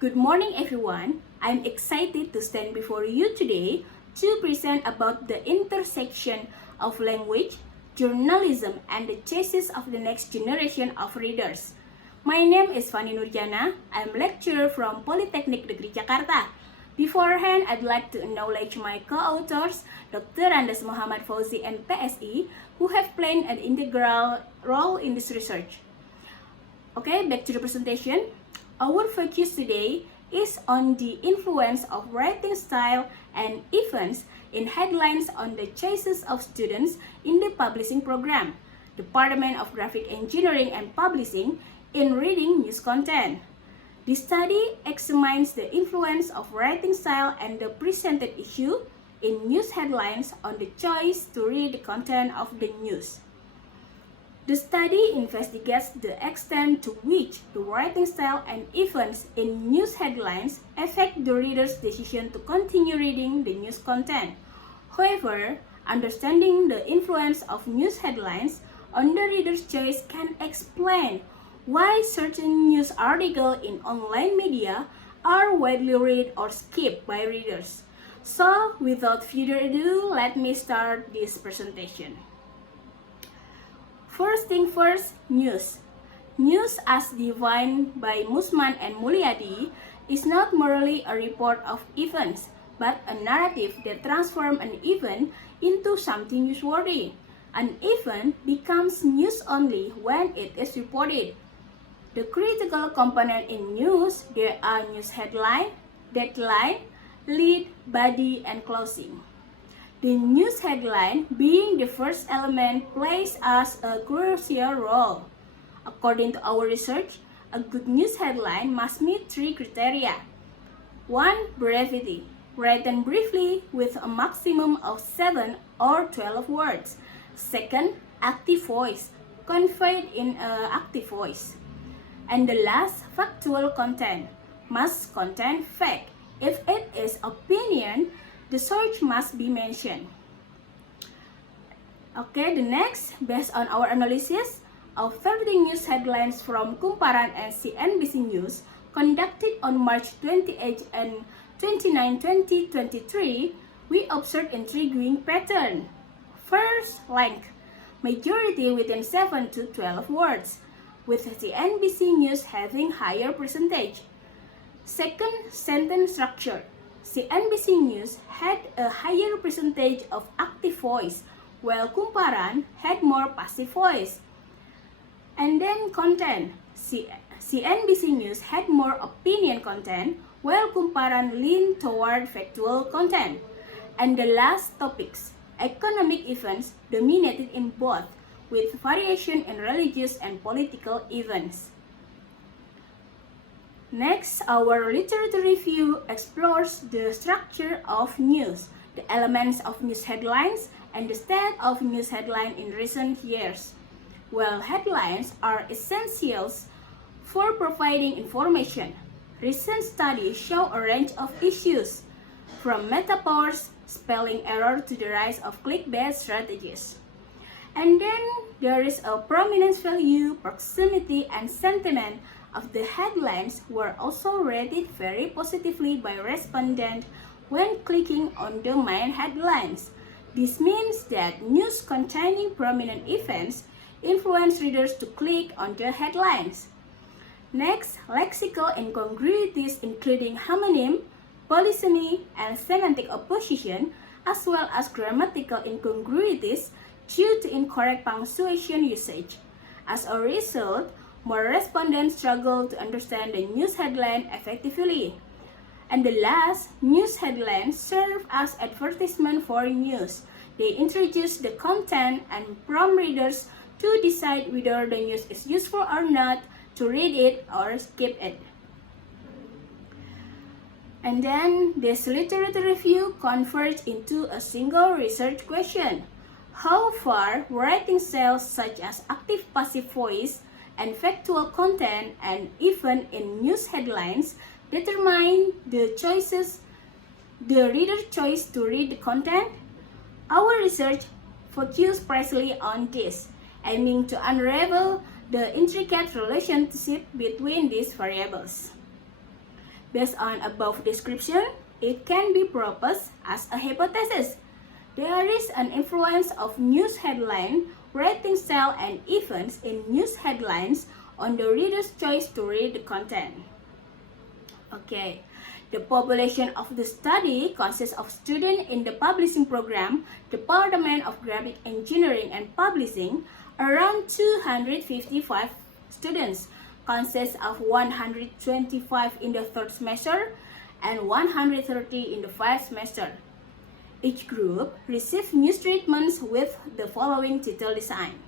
Good morning everyone. I'm excited to stand before you today to present about the intersection of language, journalism, and the choices of the next generation of readers. My name is Fani Nurjana. I'm lecturer from Polytechnic Negeri Jakarta. Beforehand, I'd like to acknowledge my co-authors, Dr. Andes Muhammad Fauzi and PSI, who have played an integral role in this research. Okay, back to the presentation. Our focus today is on the influence of writing style and events in headlines on the choices of students in the publishing program, Department of Graphic Engineering and Publishing, in reading news content. The study examines the influence of writing style and the presented issue in news headlines on the choice to read the content of the news. The study investigates the extent to which the writing style and events in news headlines affect the reader's decision to continue reading the news content. However, understanding the influence of news headlines on the reader's choice can explain why certain news articles in online media are widely read or skipped by readers. So, without further ado, let me start this presentation. First thing first, news. News as defined by Musman and Mulyadi is not merely a report of events, but a narrative that transforms an event into something newsworthy. An event becomes news only when it is reported. The critical component in news, there are news headline, deadline, lead, body, and closing. The news headline, being the first element, plays as a crucial role. According to our research, a good news headline must meet 3 criteria. 1. Brevity, written briefly with a maximum of 7 or 12 words. 2. Active voice, conveyed in an active voice. And the last, factual content, must contain fact. If it is opinion, the source must be mentioned. Okay, the next, based on our analysis of 30 news headlines from Kumparan and CNBC News conducted on March 28 and 29, 2023, we observed intriguing pattern. First, length, majority within 7 to 12 words, with CNBC News having higher percentage. Second, sentence structure. CNBC News had a higher percentage of active voice, while Kumparan had more passive voice. And then content. CNBC News had more opinion content, while Kumparan leaned toward factual content. And the last, topics. Economic events dominated in both, with variation in religious and political events. Next, our literature review explores the structure of news, the elements of news headlines, and the state of news headline in recent years. While headlines are essentials for providing information, recent studies show a range of issues, from metaphors, spelling error to the rise of clickbait strategies. And then there is a prominence value, proximity, and sentiment of the headlines were also rated very positively by respondents when clicking on the main headlines. This means that news containing prominent events influence readers to click on the headlines. Next, lexical incongruities including homonym, polysemy, and semantic opposition, as well as grammatical incongruities due to incorrect punctuation usage. As a result, more respondents struggle to understand the news headline effectively. And the last, news headlines serve as advertisement for news. They introduce the content and prompt readers to decide whether the news is useful or not, to read it or skip it. And then this literature review converges into a single research question. How far writing styles such as active-passive voice and factual content and even in news headlines determine the reader's choice to read the content? Our research focused precisely on this, aiming to unravel the intricate relationship between these variables. Based on above description, it can be proposed as a hypothesis. There is an influence of news headline, writing style, and events in news headlines on the reader's choice to read the content. Okay, the population of the study consists of students in the publishing program, Department of Graphic Engineering and Publishing. Around 255 students, consists of 125 in the third semester and 130 in the fourth semester. Each group receives news treatments with the following title design.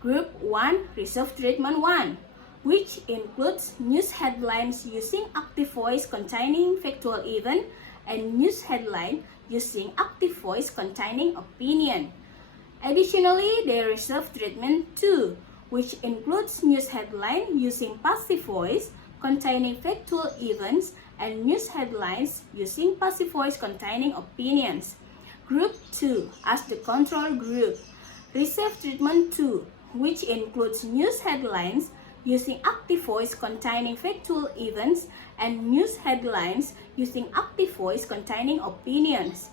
Group 1 receives treatment 1, which includes news headlines using active voice containing factual event and news headline using active voice containing opinion. Additionally, they receive treatment 2, which includes news headline using passive voice containing factual events and news headlines using passive voice containing opinions. Group 2, as the control group, receive treatment 2, which includes news headlines using active voice containing factual events and news headlines using active voice containing opinions,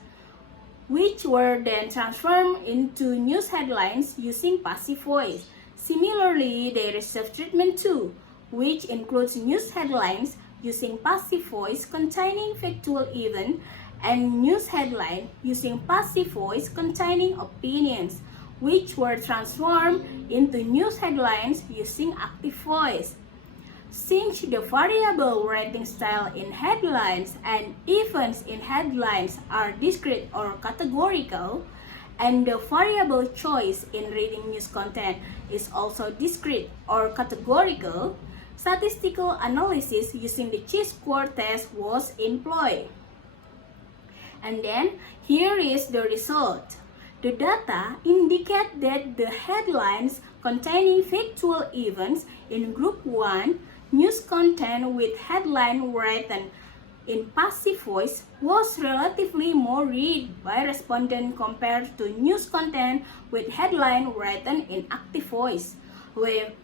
which were then transformed into news headlines using passive voice. Similarly, they receive treatment 2, which includes news headlines using passive voice containing factual event and news headline using passive voice containing opinions, which were transformed into news headlines using active voice. Since the variable writing style in headlines and events in headlines are discrete or categorical, and the variable choice in reading news content is also discrete or categorical, statistical analysis using the chi-square test was employed. And then, here is the result. The data indicate that the headlines containing factual events in Group 1 news content with headline written in passive voice was relatively more read by respondents compared to news content with headline written in active voice.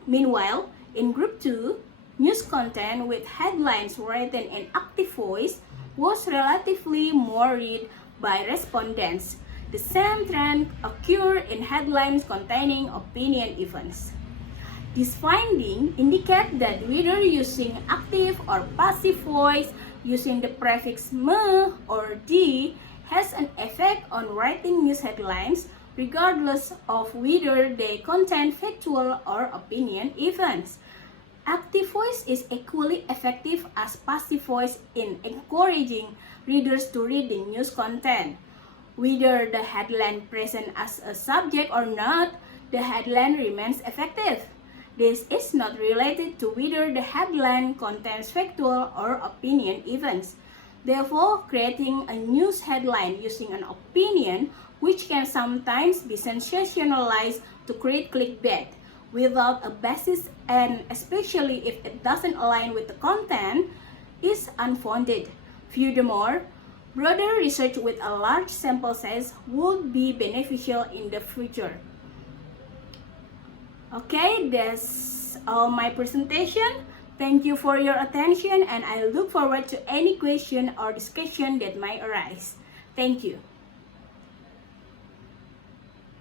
Meanwhile, in Group 2, news content with headlines written in active voice was relatively more read by respondents. The same trend occurred in headlines containing opinion events. This finding indicates that whether using active or passive voice using the prefix me or di has an effect on writing news headlines regardless of whether they contain factual or opinion events. Active voice is equally effective as passive voice in encouraging readers to read the news content. Whether the headline presents as a subject or not, the headline remains effective. This is not related to whether the headline contains factual or opinion events. Therefore, creating a news headline using an opinion, which can sometimes be sensationalized to create clickbait, without a basis and especially if it doesn't align with the content, is unfounded. Furthermore, broader research with a large sample size would be beneficial in the future. Okay, that's all my presentation. Thank you for your attention and I look forward to any question or discussion that might arise. Thank you.